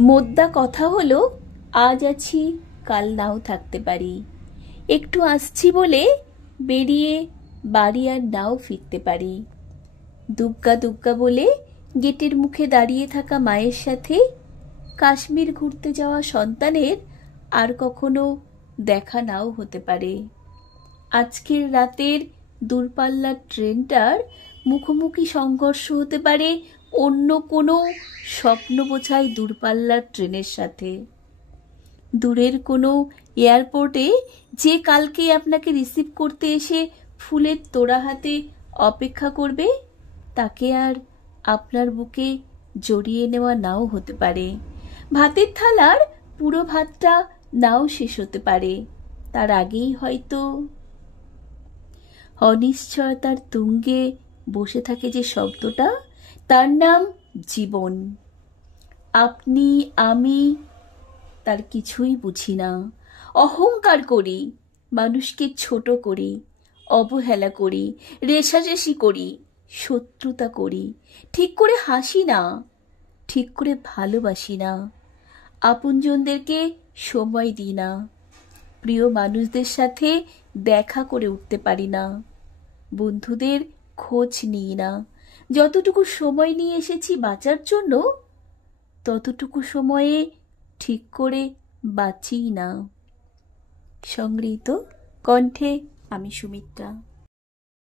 মোদ্দা কথা হলো, আজ আছি কাল নাও থাকতে পারি। একটু আসছি বলে বেরিয়ে বাড়ি আর নাও ফিরতে পারি। দুগ্গা দুগ্গা বলে গেটের মুখে দাঁড়িয়ে থাকা মায়ের সাথে কাশ্মীর ঘুরতে যাওয়া সন্তানের আর কখনো দেখা নাও হতে পারে। আজকের রাতের দূরপাল্লার ট্রেনটার মুখোমুখি সংঘর্ষ হতে পারে অন্য কোনো স্বপ্ন বোঝাই দূরপাল্লার ট্রেনের সাথে। দূরের কোনো এয়ারপোর্টে যে কালকে আপনাকে রিসিভ করতে এসে ফুলের তোড়া হাতে অপেক্ষা করবে, তাকে আর আপনার বুকে জড়িয়ে নেওয়া নাও হতে পারে। ভাতের থালার পুরো ভাতটা নাও শেষ হতে পারে। তার আগেই হয়তো অনিশ্চয়তার তুঙ্গে বসে থাকে যে শব্দটা, তার নাম জীবন। আপনি আমি তার কিছুই বুঝি না। অহংকার করি, মানুষকে ছোট করি, অবহেলা করি, রেষারেষি করি, শত্রুতা করি, ঠিক করে হাসি না, ঠিক করে ভালোবাসি না, আপনজনদেরকে সময় দিই না, প্রিয় মানুষদের সাথে দেখা করে উঠতে পারি না, বন্ধুদের খোঁজ নিই না। যতটুকু সময় নিয়ে এসেছি বাঁচার জন্য, ততটুকু সময়ে ঠিক করে বাঁচি না। সংগৃহীত কণ্ঠে আমি সুমিত্রা।